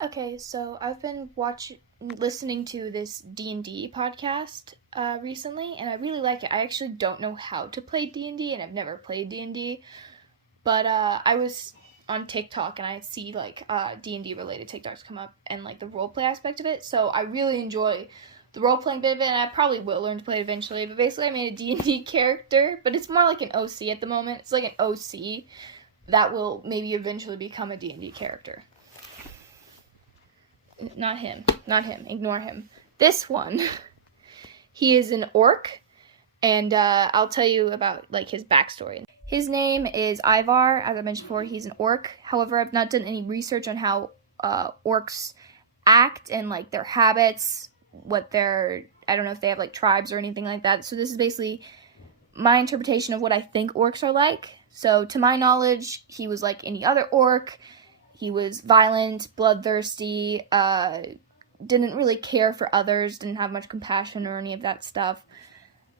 Okay, so I've been listening to this D&D podcast recently, and I really like it. I actually don't know how to play D&D, and I've never played D&D, but I was on TikTok, and I see like D&D related TikToks come up, and like the roleplay aspect of it, so I really enjoy the role-playing bit of it, and I probably will learn to play it eventually, but basically I made a D&D character, but it's more like an OC at the moment. It's like an OC that will maybe eventually become a D&D character. Not him. Not him. Ignore him. This one. He is an orc, and I'll tell you about like his backstory. His name is Ivar. As I mentioned before, he's an orc. However, I've not done any research on how orcs act and like their habits, I don't know if they have like tribes or anything like that. So this is basically my interpretation of what I think orcs are like. So to my knowledge, he was like any other orc. He was violent, bloodthirsty, didn't really care for others, didn't have much compassion or any of that stuff.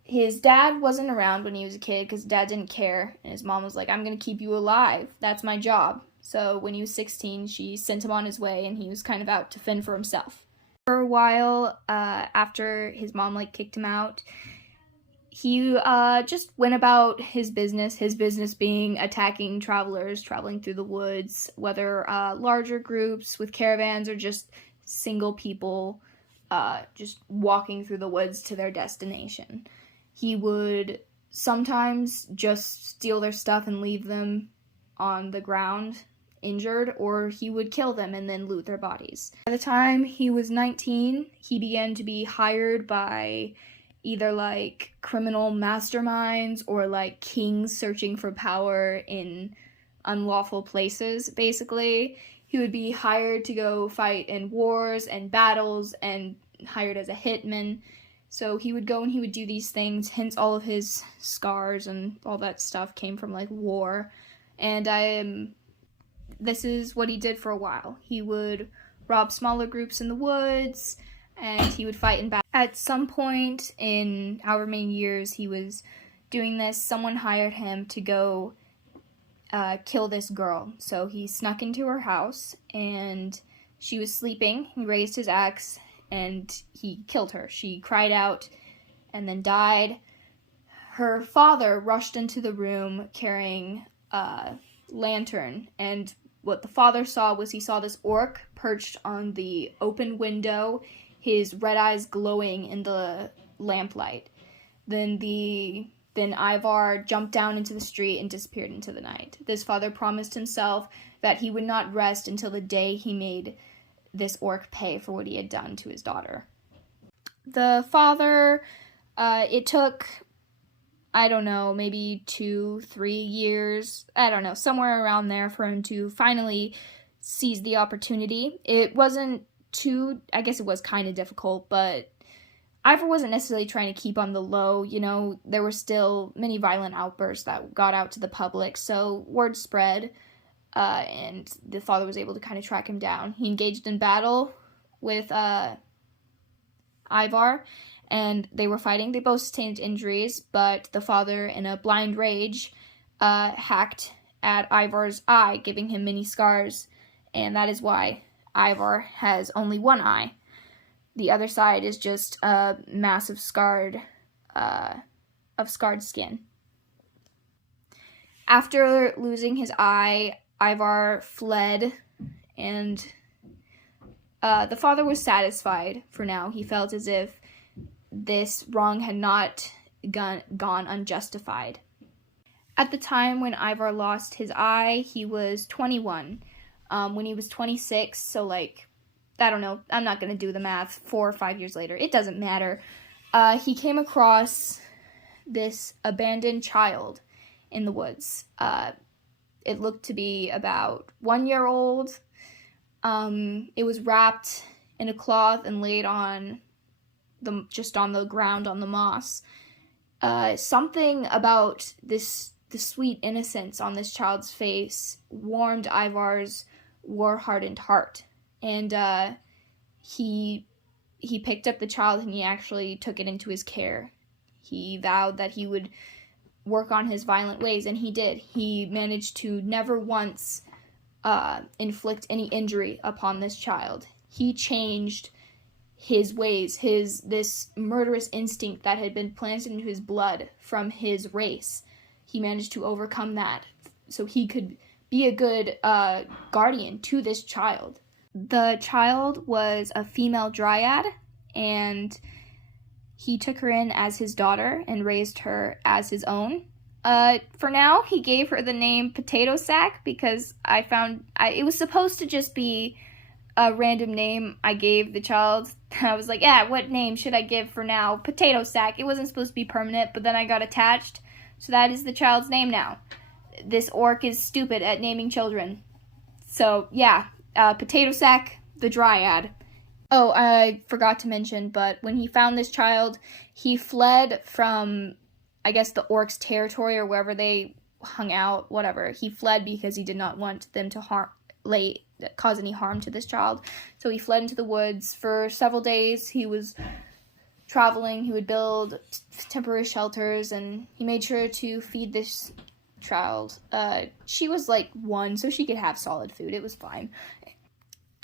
His dad wasn't around when he was a kid because dad didn't care, and his mom was like, I'm going to keep you alive. That's my job. So when he was 16, she sent him on his way, and he was kind of out to fend for himself. For a while, after his mom kicked him out, he just went about his business being attacking travelers traveling through the woods, whether larger groups with caravans or just single people just walking through the woods to their destination. He would sometimes just steal their stuff and leave them on the ground injured, or he would kill them and then loot their bodies. By the time he was 19, he began to be hired by either like criminal masterminds or like kings searching for power in unlawful places. Basically, he would be hired to go fight in wars and battles and hired as a hitman. So he would go and he would do these things, hence all of his scars and all that stuff came from like war. And this is what he did for a while. He would rob smaller groups in the woods, and he would fight in battle. At some point in however many years he was doing this, someone hired him to go kill this girl. So he snuck into her house, and she was sleeping. He raised his axe, and he killed her. She cried out and then died. Her father rushed into the room carrying a lantern, and what the father saw was he saw this orc perched on the open window, his red eyes glowing in the lamplight. Then Ivar jumped down into the street and disappeared into the night. This father promised himself that he would not rest until the day he made this orc pay for what he had done to his daughter. The father, it took, I don't know, maybe 2-3 years, I don't know, somewhere around there for him to finally seize the opportunity. It wasn't I guess it was kind of difficult, but Ivar wasn't necessarily trying to keep on the low. You know, there were still many violent outbursts that got out to the public, so word spread, and the father was able to kind of track him down. He engaged in battle with Ivar, and they were fighting. They both sustained injuries, but the father, in a blind rage, hacked at Ivar's eye, giving him many scars, and that is why Ivar has only one eye. The other side is just a massive scarred skin. After losing his eye, Ivar fled, and the father was satisfied for now. He felt as if this wrong had not gone unjustified. At the time when Ivar lost his eye, he was 21. When he was 26, so I don't know, I'm not going to do the math, 4 or 5 years later, it doesn't matter, he came across this abandoned child in the woods. It looked to be about 1 year old. It was wrapped in a cloth and laid on the ground on the moss. Something about the sweet innocence on this child's face warmed Ivar's war-hardened heart, and he picked up the child and he actually took it into his care. He vowed that he would work on his violent ways, and he did. He managed to never once inflict any injury upon this child. He changed his ways, this murderous instinct that had been planted into his blood from his race. He managed to overcome that so he could be a good guardian to this child. The child was a female dryad, and he took her in as his daughter and raised her as his own. For now, he gave her the name Potato Sack because it was supposed to just be a random name I gave the child. I was like, yeah, what name should I give for now? Potato Sack. It wasn't supposed to be permanent, but then I got attached, so that is the child's name now. This orc is stupid at naming children. So, yeah, Potato Sack, the Dryad. Oh, I forgot to mention, but when he found this child, he fled from, I guess, the orcs' territory or wherever they hung out, whatever. He fled because he did not want them to cause any harm to this child. So he fled into the woods. For several days, he was traveling. He would build temporary shelters, and he made sure to feed this child. She was like 1, so she could have solid food. It was fine.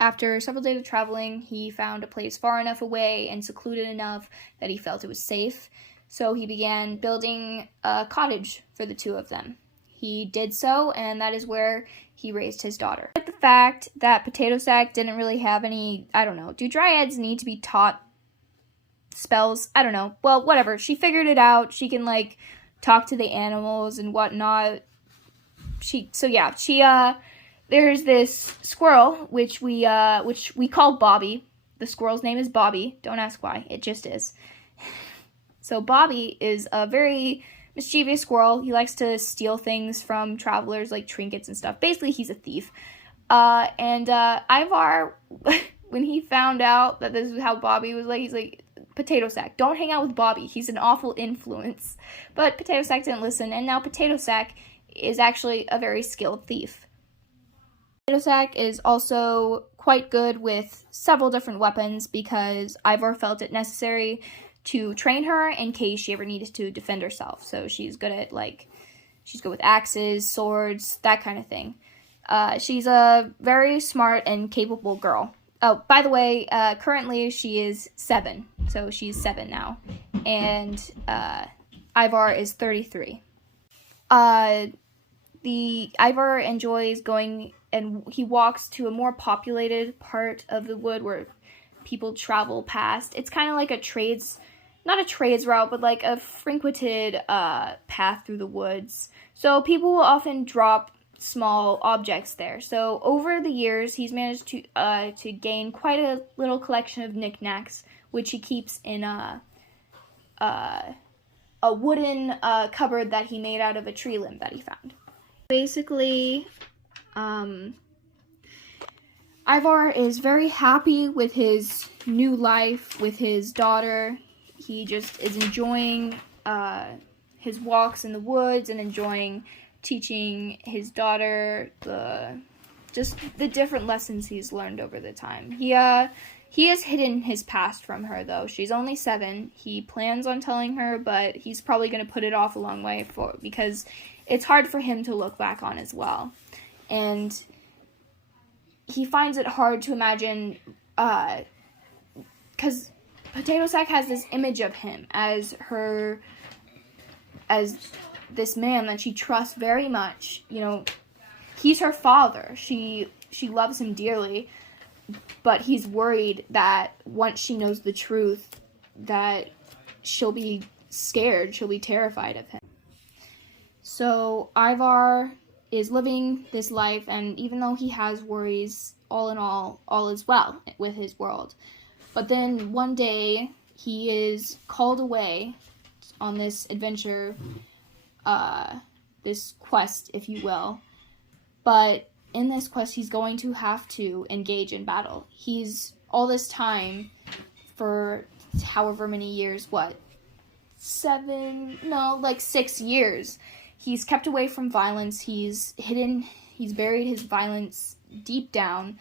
After several days of traveling, he found a place far enough away and secluded enough that he felt it was safe. So he began building a cottage for the two of them. He did so, and that is where he raised his daughter. But the fact that Potato Sack didn't really have any, I don't know, do dryads need to be taught spells? I don't know. Well, whatever. She figured it out. She can, like, talk to the animals and whatnot. There's this squirrel, which we call Bobby. The squirrel's name is Bobby. Don't ask why. It just is. So Bobby is a very mischievous squirrel. He likes to steal things from travelers, like trinkets and stuff. Basically, he's a thief. Ivar, when he found out that this is how Bobby was like, he's like, Potato Sack, don't hang out with Bobby. He's an awful influence. But Potato Sack didn't listen, and now Potato Sack is actually a very skilled thief. Potato Sack is also quite good with several different weapons because Ivar felt it necessary to train her in case she ever needed to defend herself. So she's good with axes, swords, that kind of thing. She's a very smart and capable girl. Oh, by the way, currently she is 7. So she's 7 now. And Ivar is 33. Ivar enjoys going, and he walks to a more populated part of the wood where people travel past. It's kind of like not a trades route, but like a frequented path through the woods. So people will often drop small objects there. So over the years, he's managed to gain quite a little collection of knickknacks, which he keeps in a wooden cupboard that he made out of a tree limb that he found. Basically, Ivar is very happy with his new life, with his daughter. He just is enjoying his walks in the woods and enjoying teaching his daughter the different lessons he's learned over the time. He has hidden his past from her, though. She's only 7. He plans on telling her, but he's probably going to put it off a long way because it's hard for him to look back on as well. And he finds it hard to imagine, because Potato Sack has this image of him as this man that she trusts very much. You know, he's her father. She loves him dearly, but he's worried that once she knows the truth, that she'll be scared, she'll be terrified of him. So Ivar is living this life, and even though he has worries, all in all is well with his world. But then one day, he is called away on this adventure, this quest, if you will. But in this quest, he's going to have to engage in battle. He's, all this time, for however many years, 6 years, he's kept away from violence. He's buried his violence deep down,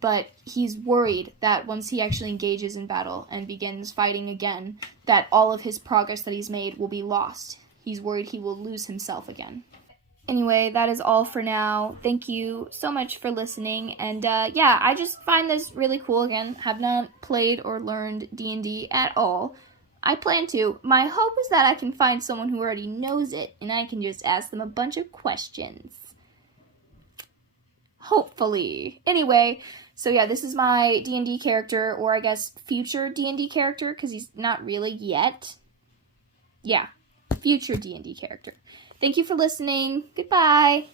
but he's worried that once he actually engages in battle and begins fighting again, that all of his progress that he's made will be lost. He's worried he will lose himself again. Anyway, that is all for now. Thank you so much for listening. And yeah, I just find this really cool. Again, have not played or learned D&D at all. I plan to. My hope is that I can find someone who already knows it, and I can just ask them a bunch of questions. Hopefully. Anyway, so yeah, this is my D&D character, or I guess future D&D character, because he's not really yet. Yeah, future D&D character. Thank you for listening. Goodbye.